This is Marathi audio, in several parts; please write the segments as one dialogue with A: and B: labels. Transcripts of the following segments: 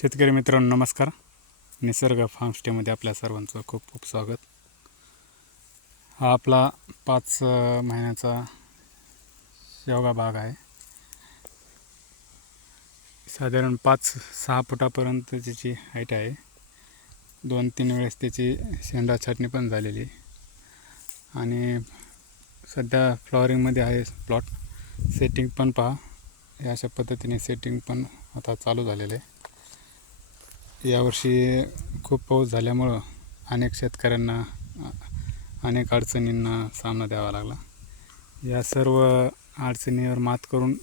A: शेतकरी मित्रांनो नमस्कार. निसर्ग फार्मस्टेमध्ये आपल्या सर्वांचं खूप खूप स्वागत. हा आपला पाच महिन्याचा शेवगा भाग आहे. साधारण पाच सहा फुटापर्यंत त्याची हाईट आहे दोन तीन वेळेस त्याची शेंडा छाटणी पण झालेली. आणि सध्या फ्लॉवरिंगमध्ये आहे प्लॉट सेटिंग पण पहा. या अशा पद्धतीने सेटिंग पण आता चालू झालेलं आहे. यावर्षी खूप पाऊस झाल्यामुळं अनेक शेतकऱ्यांना अनेक अडचणींना सामना द्यावा लागला. या सर्व अडचणीवर मात करून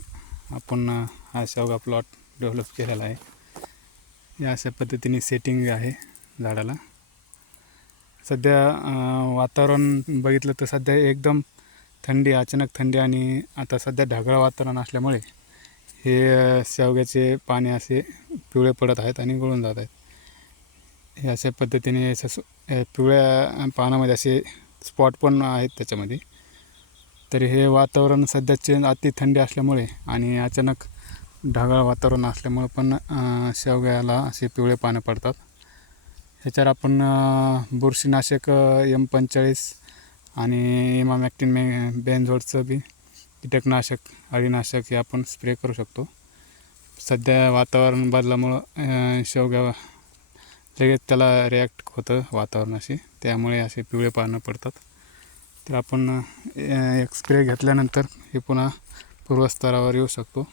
A: आपण हा शेवगा प्लॉट डेव्हलप केलेला आहे. या अशा पद्धतीने सेटिंग आहे झाडाला. सध्या वातावरण बघितलं तर सध्या एकदम थंडी अचानक थंडी आणि आता सध्या ढगाळ वातावरण असल्यामुळे हे शेवग्याचे पाने असे पिवळे पडत आहेत आणि गळून जात आहेत. हे अशा पद्धतीने असं पिवळ्या पानामध्ये असे स्पॉट पण आहेत त्याच्यामध्ये. तर हे वातावरण सध्या चेंज अति थंडी असल्यामुळे आणि अचानक ढगाळ वातावरण असल्यामुळे पण शेवग्याला असे पिवळे पानं पडतात. ह्याच्यावर आपण बुरशीनाशक एम पंचेचाळीस आणि इमामॅक्टिन मे बेनझोडचं बी कीटकनाशक अळीनाशक हे आपण स्प्रे करू शकतो. सध्या वातावरण बदलामुळं अ, शेवगा लगेच त्याला रिॲक्ट होतं वातावरणाशी. त्यामुळे असे पिवळे पानं पडतात. तर आपण एक स्प्रे घेतल्यानंतर हे पुन्हा पूर्वस्तरावर येऊ शकतो.